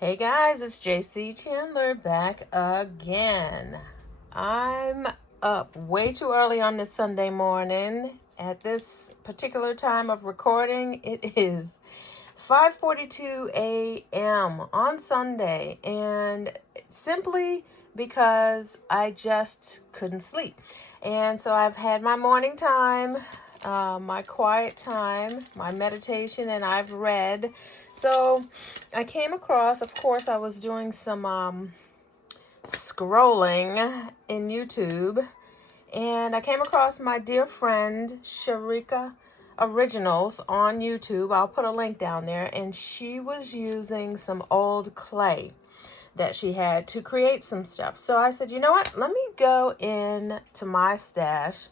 Hey guys, it's JayCee Chandler back again. I'm up way too early on this Sunday morning. At this particular time of recording, it is 5:42 a.m. on Sunday, and simply because I just couldn't sleep. And so I've had my morning time, my quiet time, my meditation, and I've read. So I came across, of course, I was doing some scrolling in YouTube, and I came across my dear friend Sharika Originals on YouTube. I'll put a link down there, and she was using some old clay that she had to create some stuff. So I said, you know what, let me go in to my stash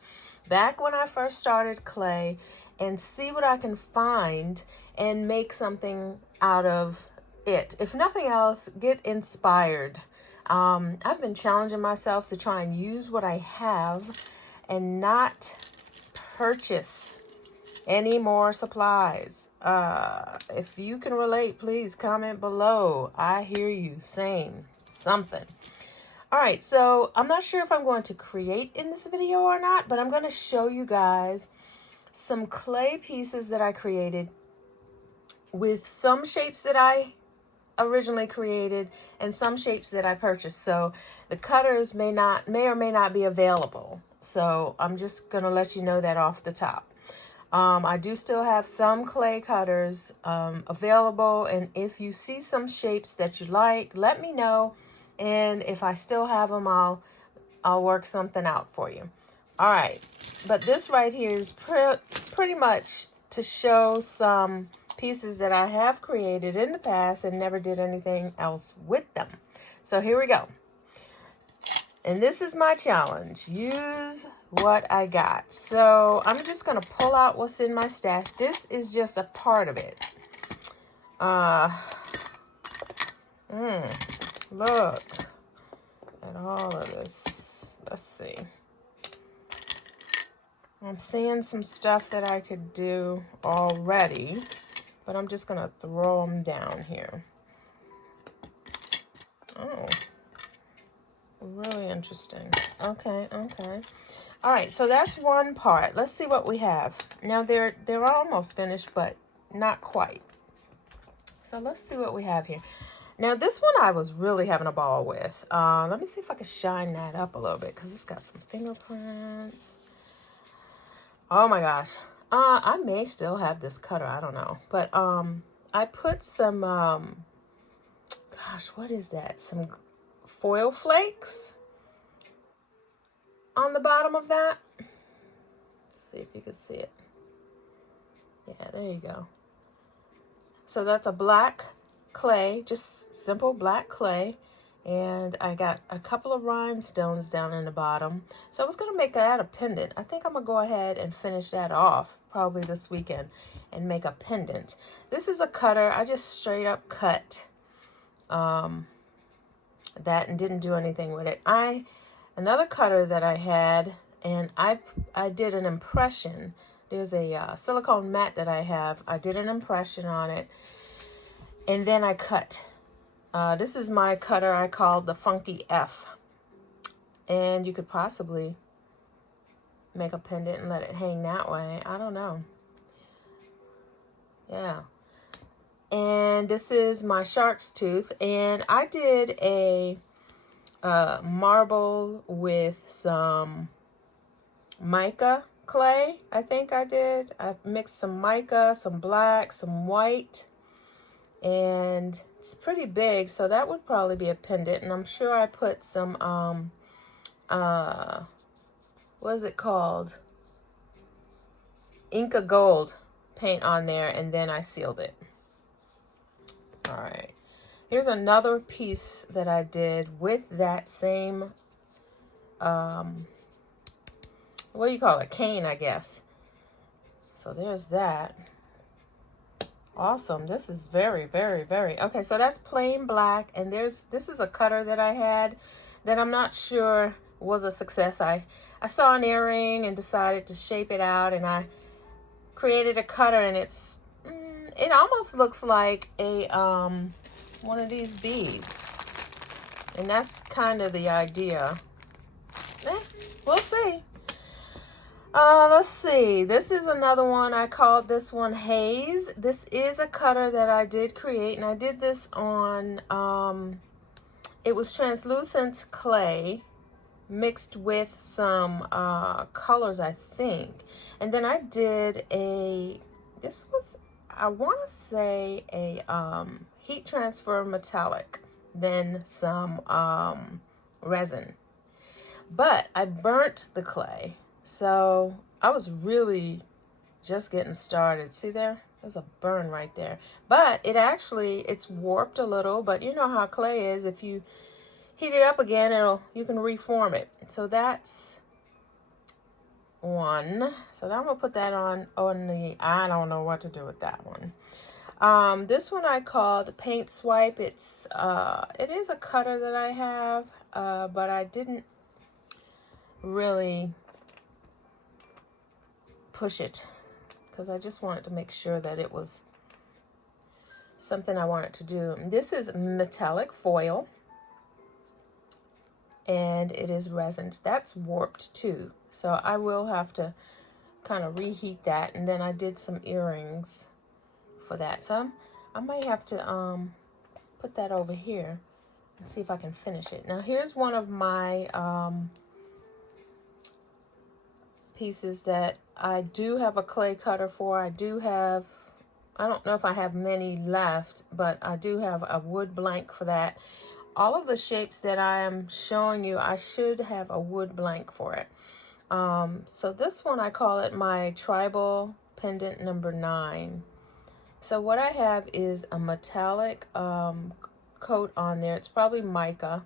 back when I first started clay and see what I can find and make something out of it. If nothing else, get inspired. I've been challenging myself to try and use what I have and not purchase any more supplies. If you can relate, please comment below. I hear you saying something. All right, so I'm not sure if I'm going to create in this video or not, but I'm going to show you guys some clay pieces that I created with some shapes that I originally created and some shapes that I purchased. So the cutters may or may not be available. So I'm just going to let you know that off the top. I do still have some clay cutters available, and if you see some shapes that you like, let me know, and if I still have them, I'll work something out for you. All right, but this right here is pretty much to show some pieces that I have created in the past and never did anything else with them. So here we go. And this is my challenge. Use what I got. So I'm just going to pull out what's in my stash. This is just a part of it. Look at all of this. Let's see. I'm seeing some stuff that I could do already, but I'm just going to throw them down here. Oh. Really interesting. Okay. All right, so that's one part. Let's see what we have. Now they're almost finished, but not quite. So let's see what we have here. Now this one I was really having a ball with. Let me see if I can shine that up a little bit because it's got some fingerprints. Oh my gosh. I may still have this cutter. I don't know. But I put some, gosh, what is that? Some foil flakes on the bottom of that. Let's see if you can see it. Yeah, there you go. So that's a black clay, just simple black clay, and I got a couple of rhinestones down in the bottom. So I was going to make that a pendant. I think I'm going to go ahead and finish that off probably this weekend and make a pendant. This is a cutter. I just straight up cut that and didn't do anything with it. Another cutter that I had, and I did an impression. There's a silicone mat that I have. I did an impression on it, and then I cut. This is my cutter I called the Funky F, and you could possibly make a pendant and let it hang that way. I don't know. Yeah. And this is my shark's tooth, and I did a marble with some mica clay. I think I did. I mixed some mica, some black, some white, and it's pretty big, so that would probably be a pendant. And I'm sure I put some what is it called, Inca Gold paint on there, and then I sealed it. All right, here's another piece that I did with that same, what do you call it? Cane, I guess. So there's that. Awesome. This is very, okay. So that's plain black, and this is a cutter that I had that I'm not sure was a success. I saw an earring and decided to shape it out, and I created a cutter, and it almost looks like a one of these beads. And that's kind of the idea. We'll see. Let's see. This is another one. I called this one Haze. This is a cutter that I did create, and I did this on, it was translucent clay mixed with some colors, I think. And then I did this was, I want to say a heat transfer metallic, then some resin. But I burnt the clay. So I was really just getting started. See there? There's a burn right there. But it's warped a little, but you know how clay is. If you heat it up again, you can reform it. So that's one. So now I'm gonna put that on the, I don't know what to do with that one. This one I called Paint Swipe. It is a cutter that I have, but I didn't really push it because I just wanted to make sure that it was something I wanted to do. This is metallic foil, and it is resined. That's warped too, so I will have to kind of reheat that. And then I did some earrings for that, so I might have to put that over here and see if I can finish it. Now here's one of my pieces that I do have a clay cutter for. I don't know if I have many left, but I do have a wood blank for that. All of the shapes that I am showing you, I should have a wood blank for it. So this one, I call it my tribal pendant number 9. So what I have is a metallic coat on there. It's probably mica.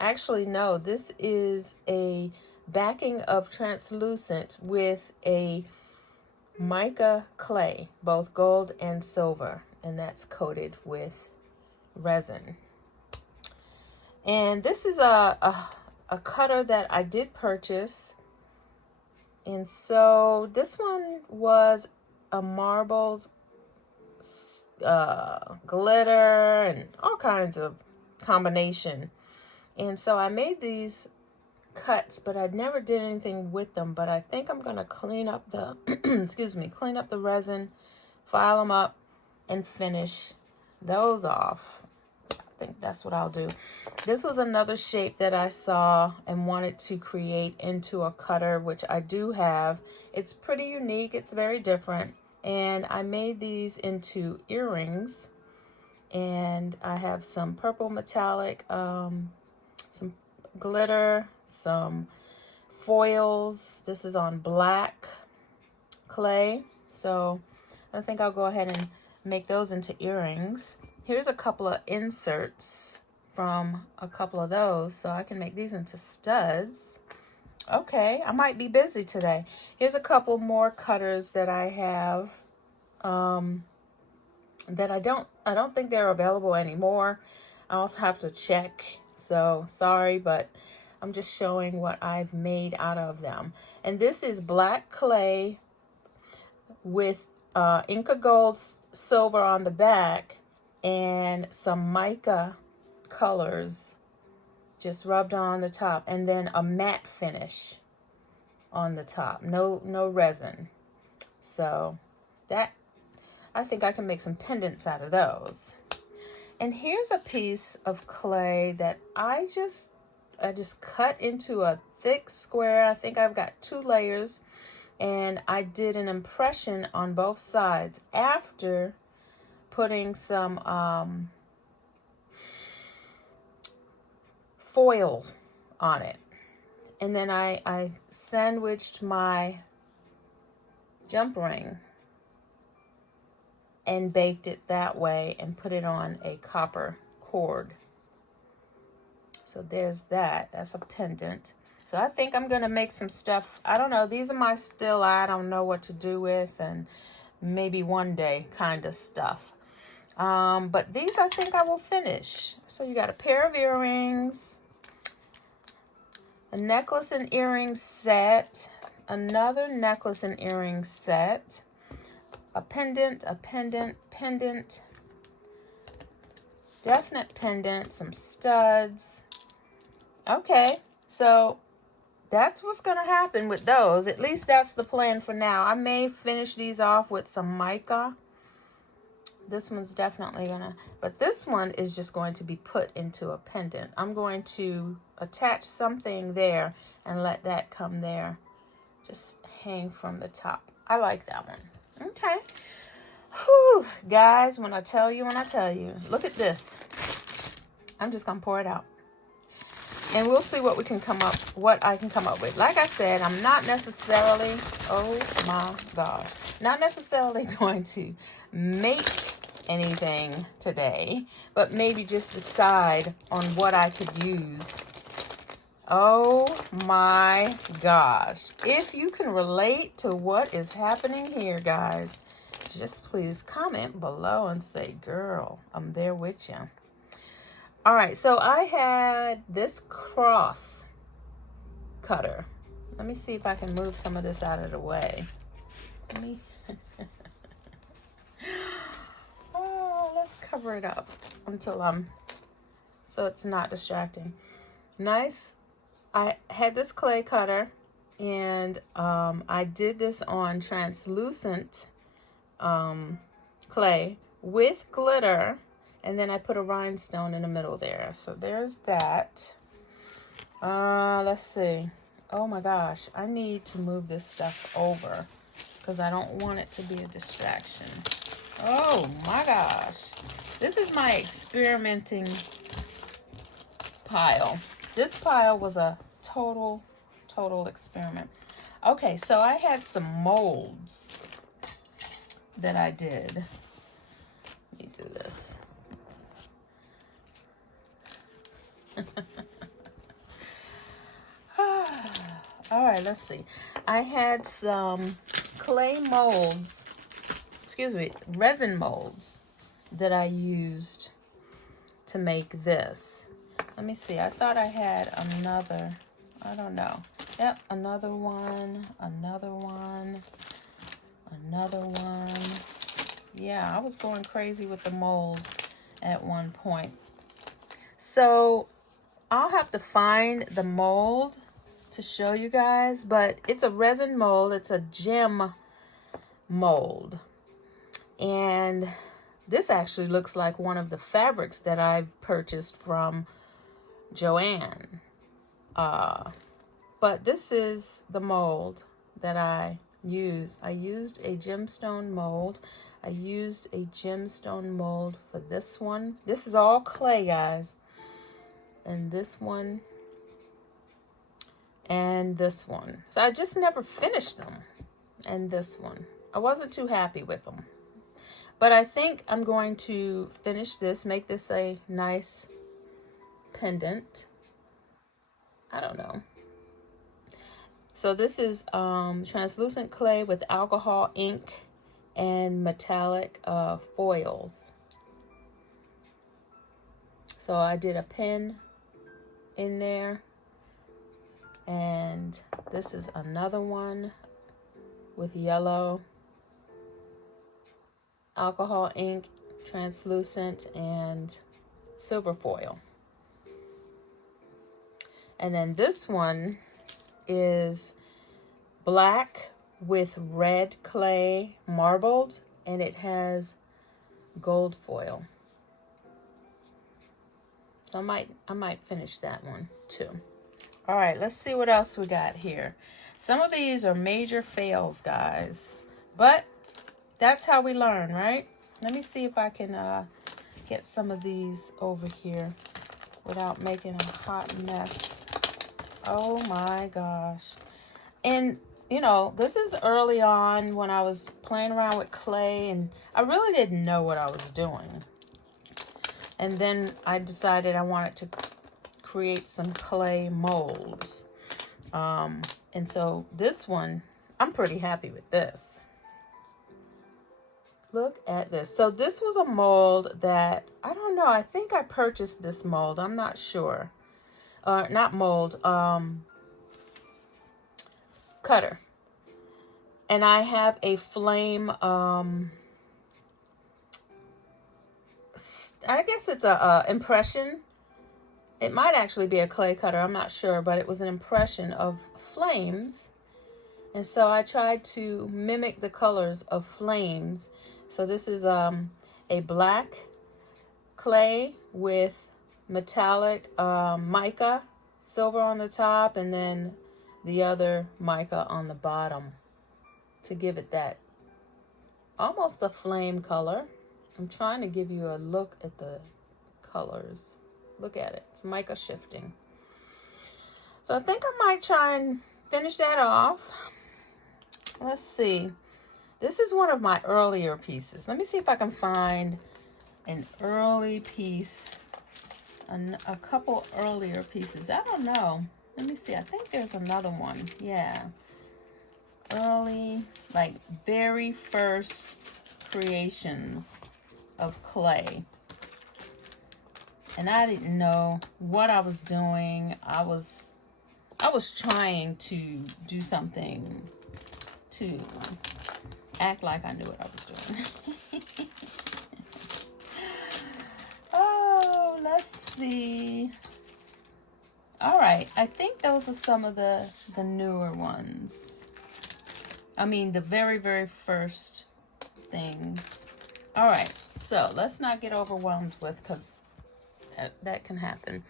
Actually, no, this is a backing of translucent with a mica clay, both gold and silver, and that's coated with resin. And this is a cutter that I did purchase, and so this one was a marbled glitter and all kinds of combination. And so I made these cuts, but I never did anything with them. But I think I'm gonna clean up the excuse me, clean up the resin, file them up, and finish those off. I think that's what I'll do. This was another shape that I saw and wanted to create into a cutter, which I do have. It's pretty unique, it's very different, and I made these into earrings. And I have some purple metallic, some glitter, some foils. This is on black clay, so I think I'll go ahead and make those into earrings. Here's a couple of inserts from a couple of those, so I can make these into studs. Okay, I might be busy today. Here's a couple more cutters that I have that I don't think they're available anymore. I also have to check, so sorry, but I'm just showing what I've made out of them. And this is black clay with Inca gold silver on the back and some mica colors just rubbed on the top, and then a matte finish on the top. No resin. So that, I think I can make some pendants out of those. And here's a piece of clay that I just cut into a thick square. I think I've got 2 layers, and I did an impression on both sides after putting some foil on it. And then I sandwiched my jump ring and baked it that way and put it on a copper cord. So there's that. That's a pendant. So I think I'm going to make some stuff. I don't know. These are my still I don't know what to do with, and maybe one day kind of stuff. But these I think I will finish. So you got a pair of earrings, a necklace and earring set, another necklace and earring set, a pendant, Definite pendant, some studs. Okay, so that's what's going to happen with those. At least that's the plan for now. I may finish these off with some mica. This one's definitely going to, but this one is just going to be put into a pendant. I'm going to attach something there and let that come there. Just hang from the top. I like that one. Okay. Whew, guys, when I tell you, look at this. I'm just going to pour it out. And we'll see what I can come up with. Like I said, I'm not necessarily, oh my gosh, not necessarily going to make anything today, but maybe just decide on what I could use. Oh my gosh. If you can relate to what is happening here, guys, just please comment below and say, girl, I'm there with you. All right, so I had this cross cutter. Let me see if I can move some of this out of the way. Let me oh, let's cover it up until so it's not distracting. Nice. I had this clay cutter, and I did this on translucent clay with glitter. And then I put a rhinestone in the middle there. So there's that. Let's see. Oh my gosh. I need to move this stuff over because I don't want it to be a distraction. Oh my gosh. This is my experimenting pile. This pile was a total experiment. Okay, so I had some molds that I did. Let me do this. All right, let's see. I had some clay molds, resin molds that I used to make this. Let me see. I thought I had another, I don't know. Yep, another one. Yeah, I was going crazy with the mold at one point. So I'll have to find the mold to show you guys, but it's a resin mold. It's a gem mold. And this actually looks like one of the fabrics that I've purchased from Joann. But this is the mold that I use. I used a gemstone mold. I used a gemstone mold for this one. This is all clay, guys. And this one. And this one. So I just never finished them. And this one. I wasn't too happy with them. But I think I'm going to finish this, make this a nice pendant. I don't know. So this is translucent clay with alcohol ink and metallic foils. So I did a pin in there. And this is another one with yellow alcohol ink, translucent, and silver foil. And then this one is black with red clay marbled, and it has gold foil. So I might finish that one too. All right, let's see what else we got here. Some of these are major fails, guys, but that's how we learn, right? Let me see if I can get some of these over here without making a hot mess. Oh my gosh. And you know, this is early on when I was playing around with clay, and I really didn't know what I was doing. And then I decided I wanted to create some clay molds. And so this one, I'm pretty happy with this. Look at this. So this was a mold that, I don't know, I think I purchased this mold. I'm not sure. Not mold, cutter. And I have a flame I guess it's a impression. It might actually be a clay cutter, I'm not sure, but it was an impression of flames. And so I tried to mimic the colors of flames. So this is a black clay with metallic mica, silver on the top, and then the other mica on the bottom to give it that almost a flame color. I'm trying to give you a look at the colors. Look at it. It's mica shifting. So I think I might try and finish that off. Let's see. This is one of my earlier pieces. Let me see if I can find an early piece, a couple earlier pieces. I don't know. Let me see. I think there's another one. Yeah. Early, like very first creations of clay. And I didn't know what I was doing. I was trying to do something to act like I knew what I was doing. Oh, let's see. All right, I think those are some of the newer ones. I mean, the very, very first things. All right, so let's not get overwhelmed with, because that can happen.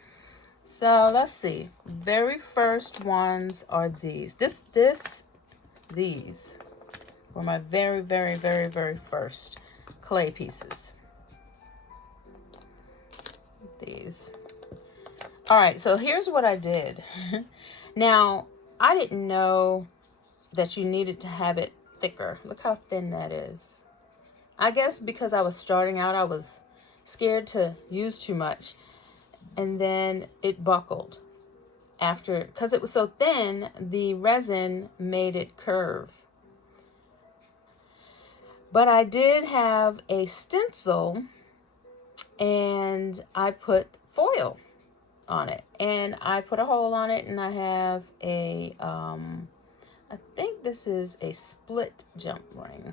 So let's see. Very first ones are these. These were my very, very, very, very first clay pieces. These. All right, so here's what I did. Now, I didn't know that you needed to have it thicker. Look how thin that is. I guess because I was starting out, I was scared to use too much. And then it buckled after, because it was so thin, the resin made it curve. But I did have a stencil and I put foil on it, and I put a hole on it, and I have a I think this is a split jump ring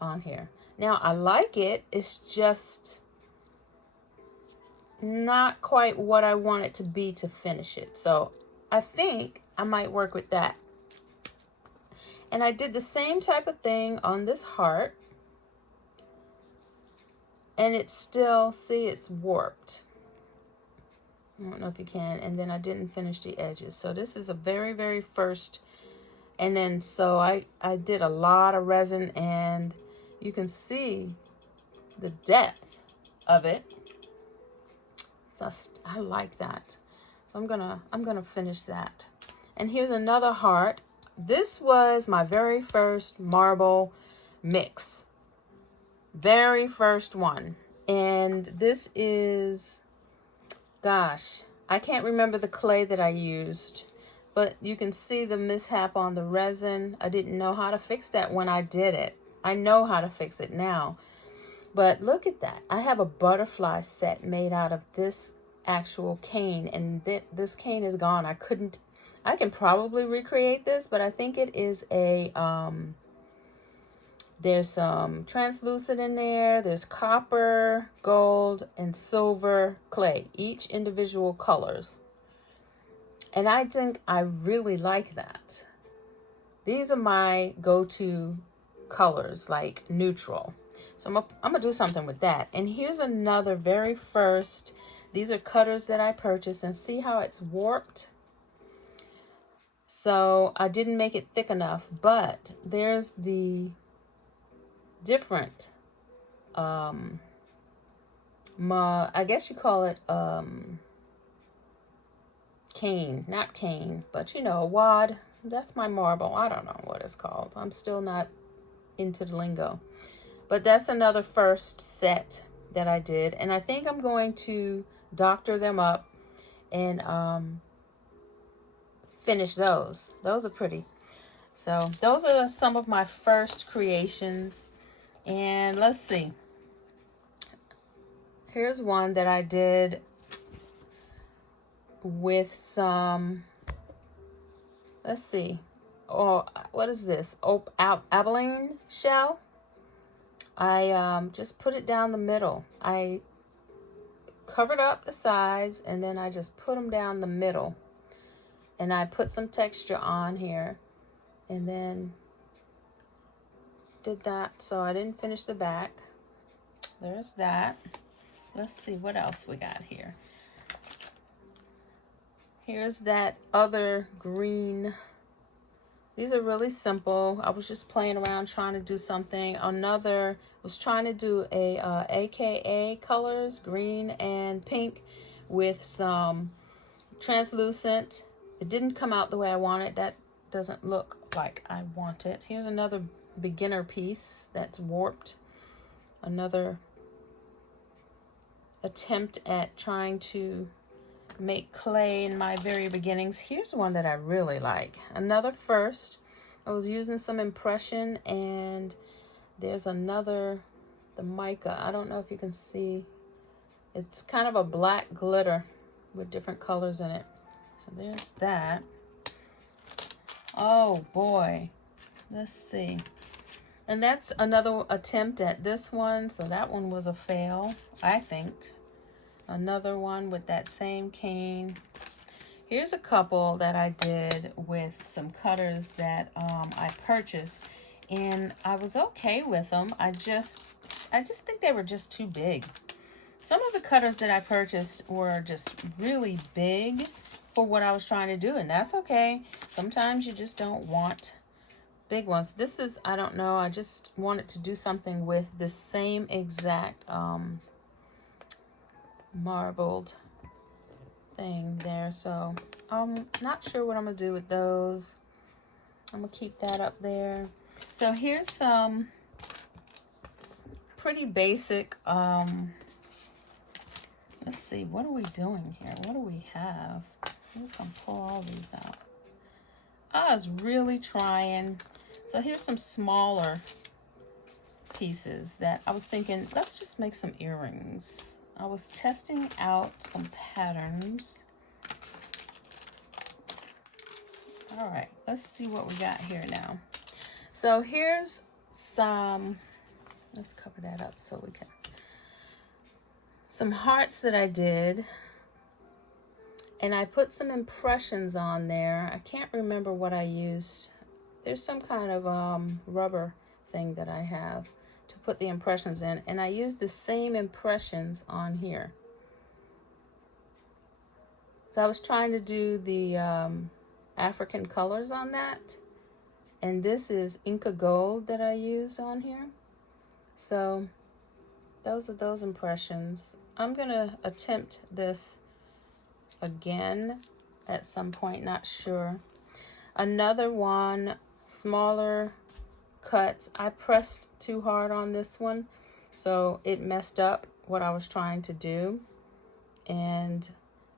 on here. Now I like it, it's just not quite what I want it to be to finish it. So I think I might work with that. And I did the same type of thing on this heart, and it's still, see, it's warped. I don't know if you can. And then I didn't finish the edges. So this is a very, very first. And then so I did a lot of resin, and you can see the depth of it. So I like that. So I'm gonna finish that. And here's another heart. This was my very first marble mix. Very first one. And this is, gosh, I can't remember the clay that I used, but you can see the mishap on the resin. I didn't know how to fix that when I did it. I know how to fix it now. But look at that. I have a butterfly set made out of this actual cane, and this cane is gone. I can probably recreate this, but I think it is a, there's some translucent in there. There's copper, gold, and silver clay, each individual colors. And I think I really like that. These are my go-to colors, like neutral. So I'm gonna do something with that. And here's another very first, these are cutters that I purchased, and see how it's warped? So I didn't make it thick enough, but there's the different, I guess you call it cane, not cane, but you know, wad. That's my marble. I don't know what it's called. I'm still not into the lingo. But that's another first set that I did. And I think I'm going to doctor them up and finish those. Those are pretty. So those are some of my first creations. And let's see. Here's one that I did with some, let's see. Oh, what is this? Abalone shell. I just put it down the middle. I covered up the sides, and then I just put them down the middle. And I put some texture on here, and then did that. So I didn't finish the back. There's that. Let's see what else we got here. Here's that other green. These are really simple. I was just playing around trying to do something. Another was trying to do a AKA colors, green and pink, with some translucent. It didn't come out the way I wanted. That doesn't look like I want it. Here's another beginner piece that's warped. Another attempt at trying to make clay in my very beginnings. Here's one that I really like. Another first. I was using some impression, and there's another, the mica. I don't know if you can see. It's kind of a black glitter with different colors in it. So there's that. Oh boy. Let's see. And that's another attempt at this one. So that one was a fail, I think. Another one with that same cane. Here's a couple that I did with some cutters that I purchased, and I was okay with them. I just think they were just too big. Some of the cutters that I purchased were just really big for what I was trying to do, and that's okay. Sometimes you just don't want big ones. This is, I don't know, I just wanted to do something with the same exact marbled thing there, so I'm not sure what I'm gonna do with those. I'm gonna keep that up there. So here's some pretty basic, let's see, what are we doing here? What do we have? I'm just gonna pull all these out. I was really trying. So here's some smaller pieces that I was thinking, let's just make some earrings. I was testing out some patterns. All right, let's see what we got here now. So here's some, let's cover that up so we can, some hearts that I did. And I put some impressions on there. I can't remember what I used. There's some kind of rubber thing that I have to put the impressions in, and I used the same impressions on here. So I was trying to do the African colors on that, and this is Inca Gold that I used on here. So those are those impressions. I'm gonna attempt this again at some point, not sure. Another one, smaller cuts. I pressed too hard on this one, so it messed up what I was trying to do. And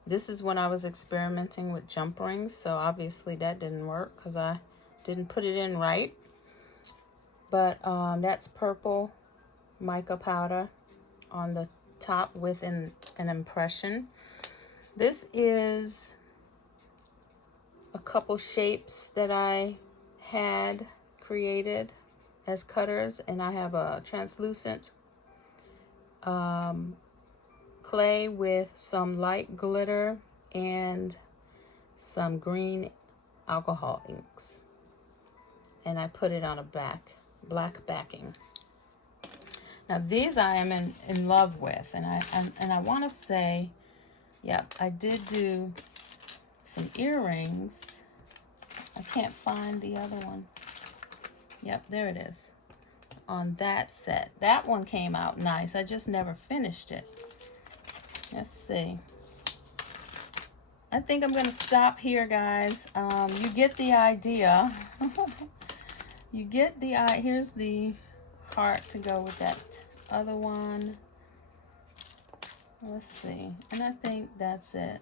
this is when I was experimenting with jump rings, so obviously that didn't work because I didn't put it in right. But that's purple mica powder on the top with an impression. This is a couple shapes that I had created as cutters, and I have a translucent clay with some light glitter and some green alcohol inks, and I put it on a black backing. Now these I am in love with, and I want to say, yep, I did do some earrings. I can't find the other one. Yep, there it is. On that set. That one came out nice. I just never finished it. Let's see. I think I'm going to stop here, guys. You get the idea. You get the idea. Here's the heart to go with that other one. Let's see. And I think that's it.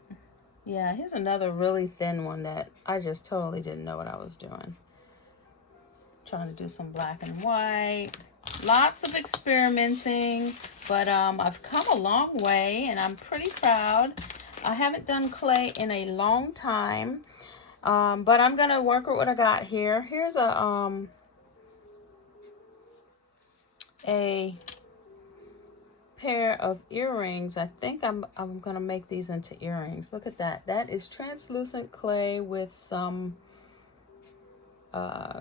Yeah, here's another really thin one that I just totally didn't know what I was doing. Trying to do some black and white. Lots of experimenting, but I've come a long way, and I'm pretty proud. I haven't done clay in a long time, but I'm gonna work with what I got here. Here's a pair of earrings. I think I'm gonna make these into earrings. Look at that. That is translucent clay with some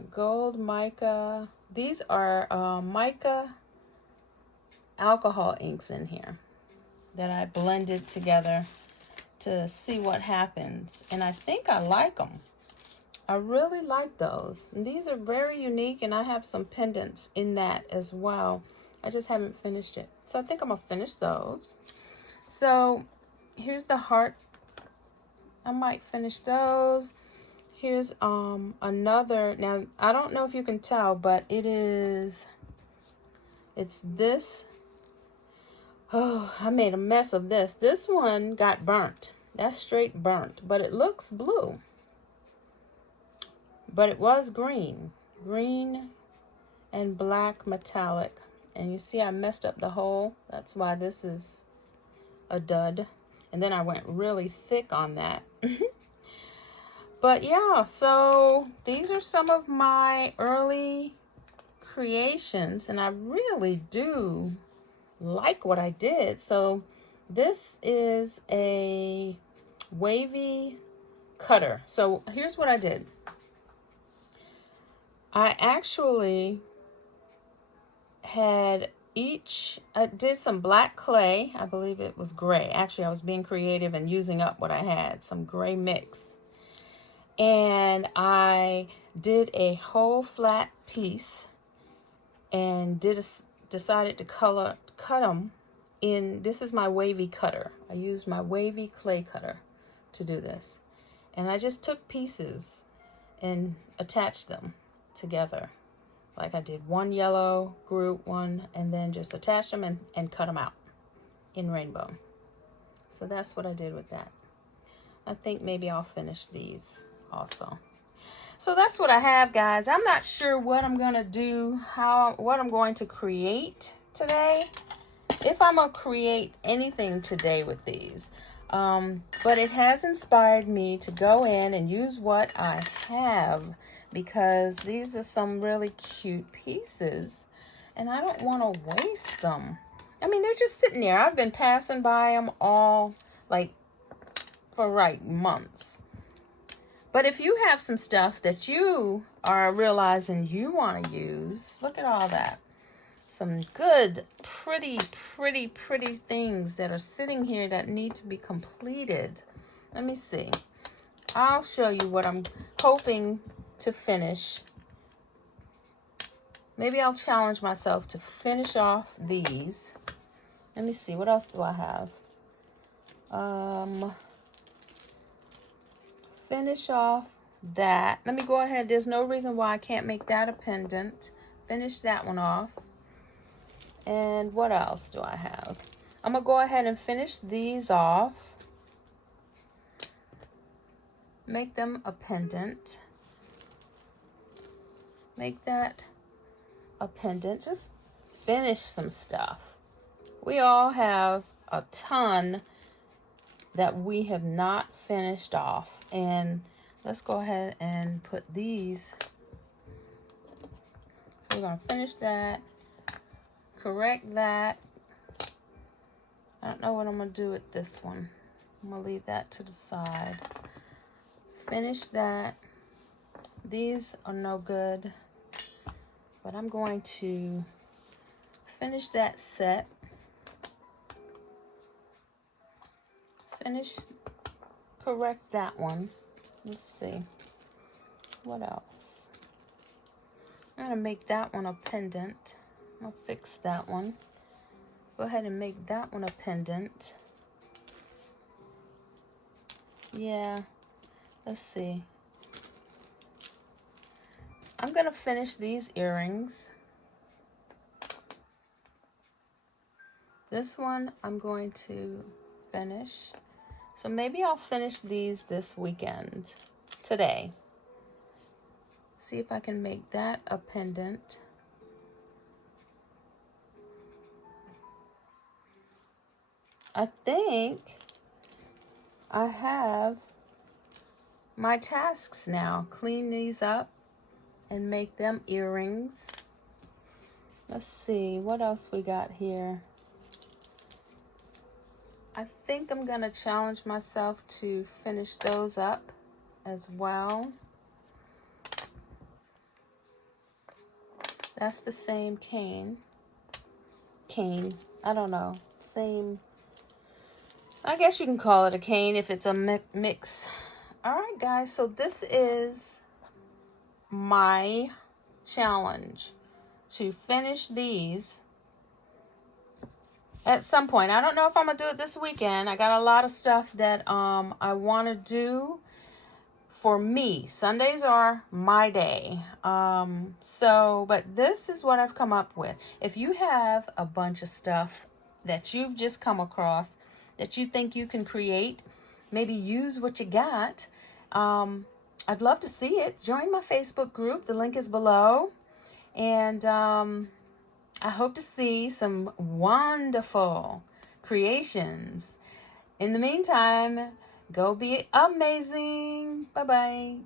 gold mica. These are mica alcohol inks in here that I blended together to see what happens. And I think I like them. I really like those. And these are very unique, and I have some pendants in that as well. I just haven't finished it. So I think I'm gonna finish those. So here's the heart. I might finish those. Here's another. Now I don't know if you can tell, but it's this. Oh, I made a mess of this. This one got burnt. That's straight burnt, but it looks blue. But it was green and black metallic. And you see I messed up the hole. That's why this is a dud. And then I went really thick on that. But yeah, so these are some of my early creations, and I really do like what I did. So this is a wavy cutter. So here's what I did. I actually had I did some black clay. I believe it was gray. Actually, I was being creative and using up what I had, some gray mix. And I did a whole flat piece and decided to cut them in. This is my wavy cutter. I used my wavy clay cutter to do this. And I just took pieces and attached them together. Like I did one yellow group, one, and then just attach them and cut them out in rainbow. So that's what I did with that. I think maybe I'll finish these also. So that's what I have, guys. I'm not sure what I'm gonna do, what I'm going to create today, if I'm gonna create anything today with these. But it has inspired me to go in and use what I have, because these are some really cute pieces and I don't want to waste them. I mean, they're just sitting there. I've been passing by them all for months. But if you have some stuff that you are realizing you want to use, look at all that. Some good, pretty things that are sitting here that need to be completed. Let me see. I'll show you what I'm hoping to finish. Maybe I'll challenge myself to finish off these. Let me see. What else do I have? Finish off that. Let me go ahead. There's no reason why I can't make that a pendant. Finish that one off. And what else do I have? I'm going to go ahead and finish these off. Make them a pendant. Make that a pendant. Just finish some stuff. We all have a ton that we have not finished off. And let's go ahead and put these. So we're going to finish that. Correct that. I don't know what I'm going to do with this one. I'm going to leave that to the side. Finish that. These are no good. But I'm going to finish that set. Correct that one. Let's see. What else? I'm going to make that one a pendant. I'll fix that one. Go ahead and make that one a pendant. Yeah. Let's see. I'm going to finish these earrings. This one I'm going to finish. So maybe I'll finish these this weekend. Today. See if I can make that a pendant. I think I have my tasks now. Clean these up and make them earrings. Let's see what else we got here. I think I'm gonna challenge myself to finish those up as well. That's the same cane. I don't know. Same. I guess you can call it a cane if it's a mix. All right, guys. So this is my challenge to finish these at some point. I don't know if I'm gonna do it this weekend. I got a lot of stuff that I want to do for me. Sundays are my day. But this is what I've come up with. If you have a bunch of stuff that you've just come across that you think you can create, maybe use what you got. I'd love to see it. Join my Facebook group. The link is below. And I hope to see some wonderful creations. In the meantime, go be amazing. Bye-bye.